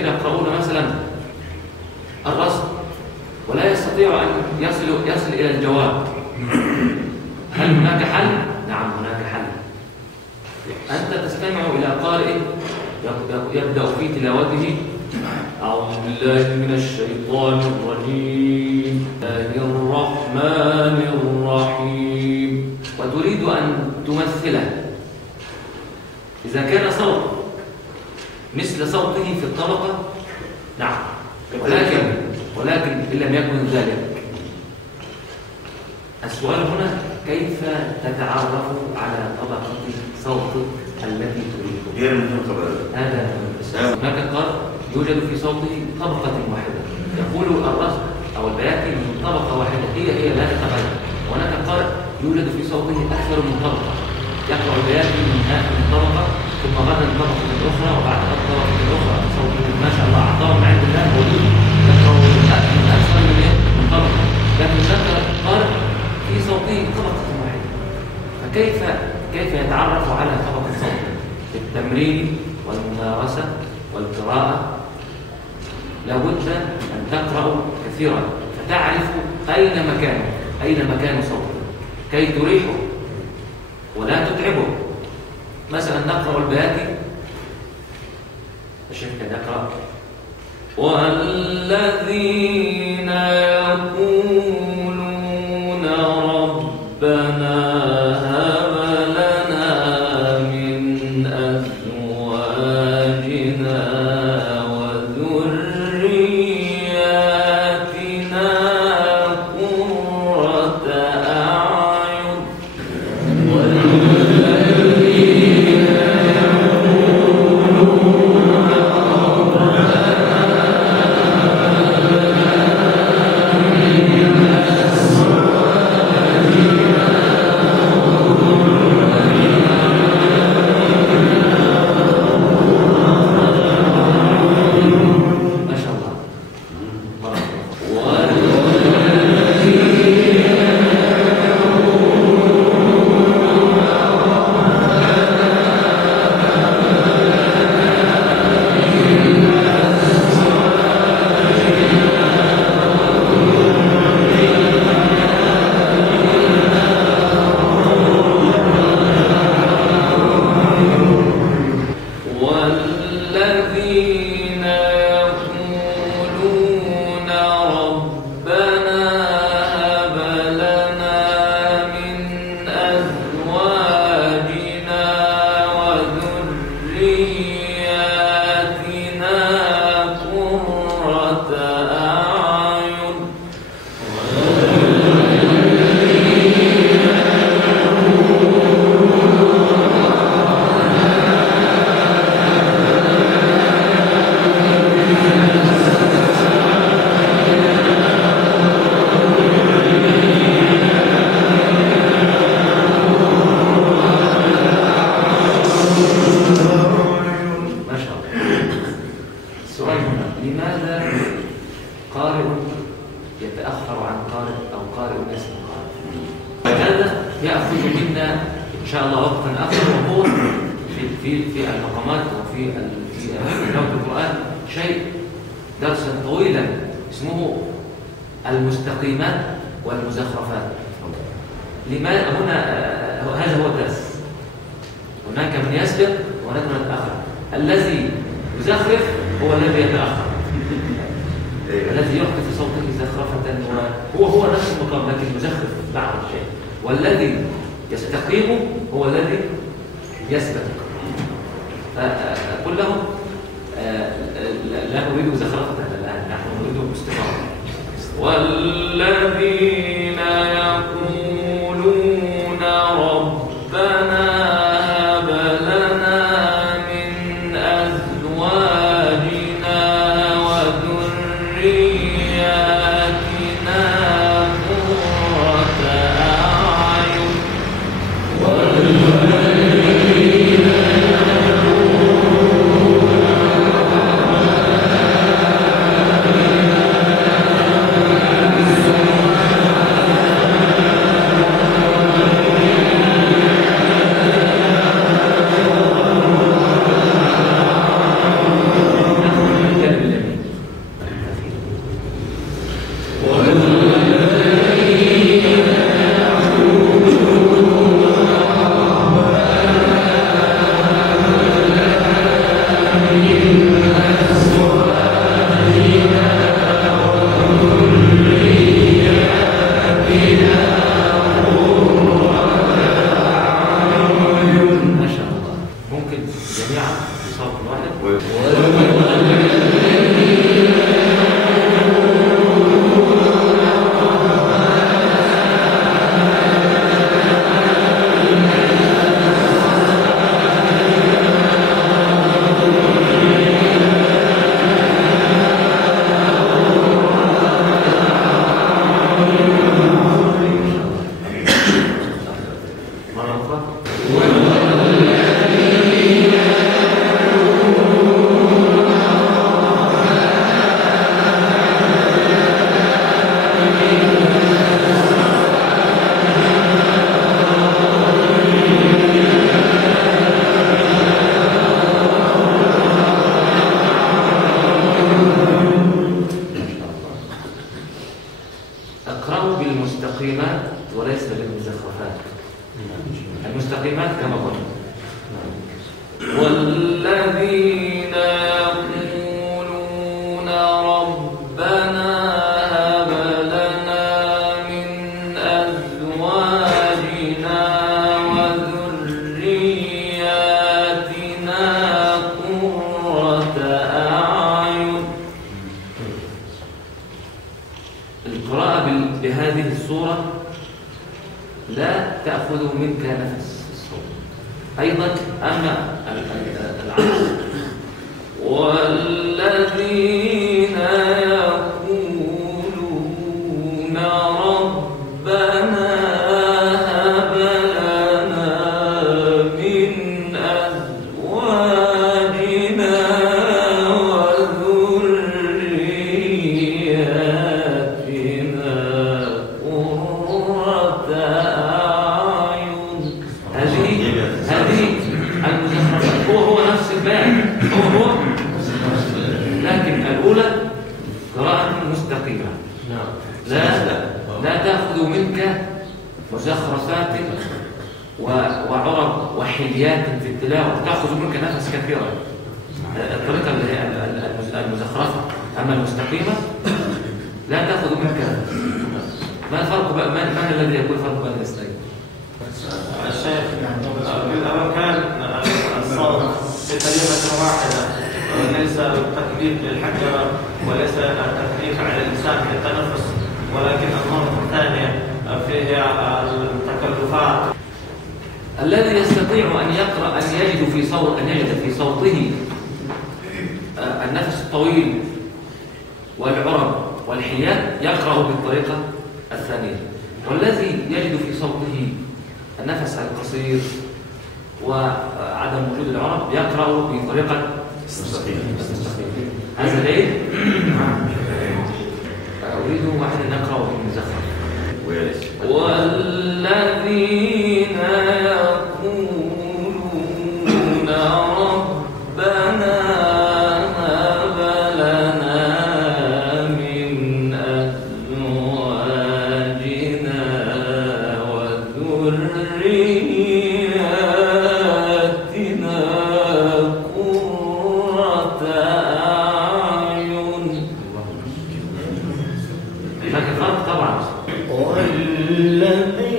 كده يقرؤون مثلا الرسم ولا يستطيع أن يصل إلى الجواب، هل هناك حل؟ نعم هناك حل. أنت تستمع إلى قارئ يبدأ في تلاوته أعوذ بالله من الشيطان الرجيم الله الرحمن الرحيم، وتريد أن تمثله. إذا كان صوت مثل صوته في الطبقة نعم، ولكن إن لم يكن ذلك، السؤال هنا كيف تتعرف على طبقة صوتك التي تريدها؟ هذا هناك قارئ يوجد في صوته طبقة واحدة، يقول الرسم أو البياتي من طبقة واحدة هي لا تتغير، وهناك قارئ يوجد في صوته أكثر من طبقة، يقرأ البياتي من طبقة ثم غدا طبقة أخرى وبعد طبقة أخرى، صوته ما شاء الله عطاهم عند الله موجود يقرأ من أكثر من طبقة، لكن ذكر قارئ في صوته طبقة واحدة، فكيف يتعرف على طبقة صوته؟ بالتمرين والممارسة والقراءة. لابد أن تقرأ كثيرا فتعرف أين مكان صوتك كي تريحه ولا تتعبه. مثلا نقرأ البياتي، الشيخ كان يقرأ والذين يقولون ربنا هب لنا من أزواجنا وذرياتنا قرة أعين اقرأوا بالمستقيمات وليس بالمزخرفات. المستقيمات كما قلنا. والذين يقولون ربنا هب لنا من أزواجنا وذرياتنا قرة أعين. القراءة بهذه الصورة لا تأخذ منك نفس الصوت. أيضا أما العكس والذين يقولون ربنا هب لنا من أزواجنا وذرياتنا قرة أعين. هذه المزخرفات هو نفس البيان، هو لكن الأولى قراءة مستقيمة لا تأخذ منك مزخرفات وعرب وحليات في التلاوة، تأخذ منك نفس كثيرا. الطريقة اللي هي المزخرفة. أما المستقيمة لا تأخذ منك نفس. ما الفرق بقى؟ من الذي يقول فرق بين الاثنين؟ الشيخ لو كان الصوت بكلمة واحدة ليس تكليف للحنجرة وليس تكليف على الإنسان في التنفس، ولكن المرة الثانية فيها التكلفات. الذي يستطيع أن يقرأ أن يجد في صوته النفس الطويل والعرب والحيات يقرأ بالطريقة الثانية، والذي يجد في صوته النفس القصير وعدم وجود العرب يقرأ بطريقة مستقيمة. هذا ليه؟ أريد واحد نقرأ بالمزخرف. والذين يقولون ربنا هب لنا من أزواجنا وذرياتنا قرة أعين. لكن فرق طبعا. والذين